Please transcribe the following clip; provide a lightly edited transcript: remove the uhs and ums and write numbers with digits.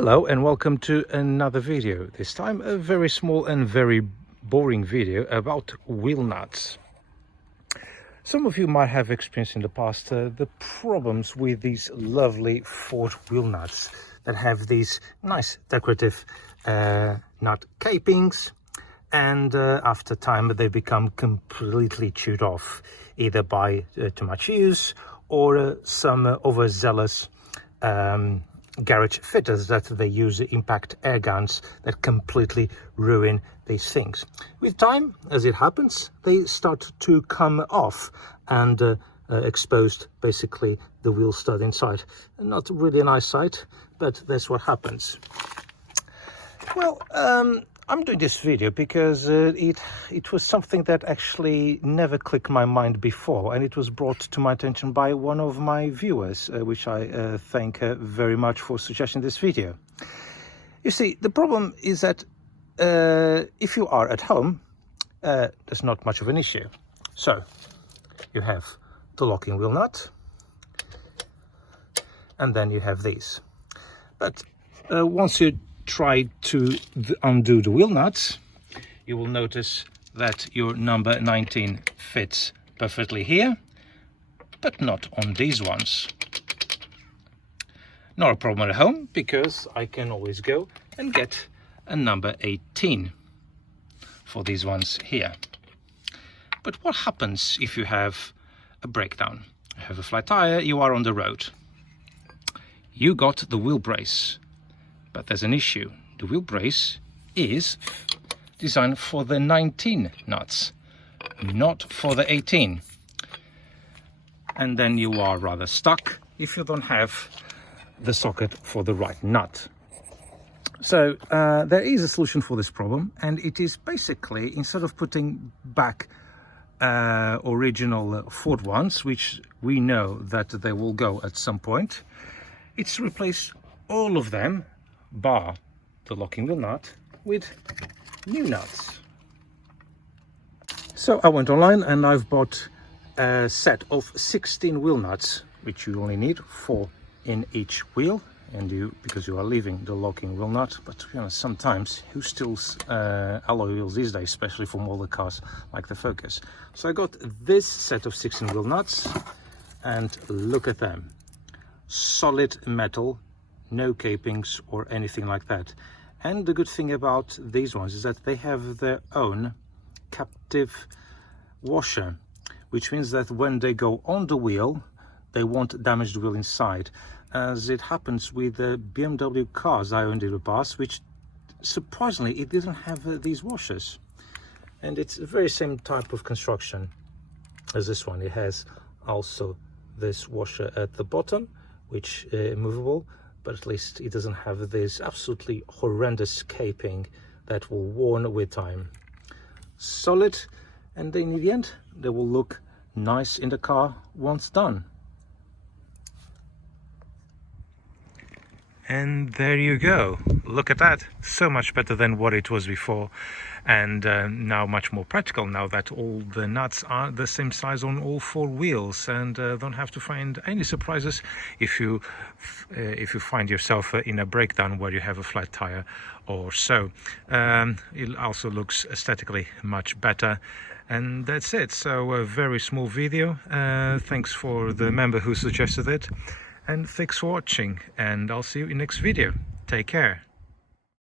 Hello and welcome to another video. This time a very small and very boring video about wheel nuts. Some of you might have experienced in the past the problems with these lovely Ford wheel nuts that have these nice decorative nut capings, and after time they become completely chewed off, either by too much use or some overzealous garage fitters that they use impact air guns that completely ruin these things. With time, as it happens, they start to come off and exposed basically the wheel stud inside. Not really a nice sight, but that's what happens. Well, I'm doing this video because it was something that actually never clicked my mind before, and it was brought to my attention by one of my viewers, which I thank very much for suggesting this video. You see, the problem is that if you are at home, there's not much of an issue. So you have the locking wheel nut, and then you have these. But once you try to undo the wheel nuts, you will notice that your number 19 fits perfectly here, but not on these ones. Not a problem at home, because I can always go and get a number 18 for these ones here. But what happens if you have a breakdown? You have a flat tire, you are on the road. You got the wheel brace, but there's an issue. The wheel brace is designed for the 19 nuts, not for the 18. And then you are rather stuck if you don't have the socket for the right nut. So there is a solution for this problem, and it is basically, instead of putting back original Ford ones, which we know that they will go at some point, it's replace all of them bar the locking wheel nut with new nuts. So I went online and I've bought a set of 16 wheel nuts, which you only need 4 in each wheel, and because you are leaving the locking wheel nut. But to be honest, sometimes who steals alloy wheels these days, especially from older cars like the Focus. So I got this set of 16 wheel nuts, and look at them. Solid metal, no capings or anything like that. And the good thing about these ones is that they have their own captive washer, which means that when they go on the wheel, they won't damage the wheel inside, as it happens with the BMW cars I owned in the past, which surprisingly it didn't have these washers. And it's the very same type of construction as this one. It has also this washer at the bottom, which is movable, but at least it doesn't have this absolutely horrendous caping that will worn with time. Solid, and in the end they will look nice in the car once done. And there you go. Look at that. So much better than what it was before, and now much more practical, now that all the nuts are the same size on all 4 wheels, and don't have to find any surprises if you find yourself in a breakdown where you have a flat tire or so. It also looks aesthetically much better. And that's it. So a very small video. Thanks for the member who suggested it. And thanks for watching, and I'll see you in the next video. Take care.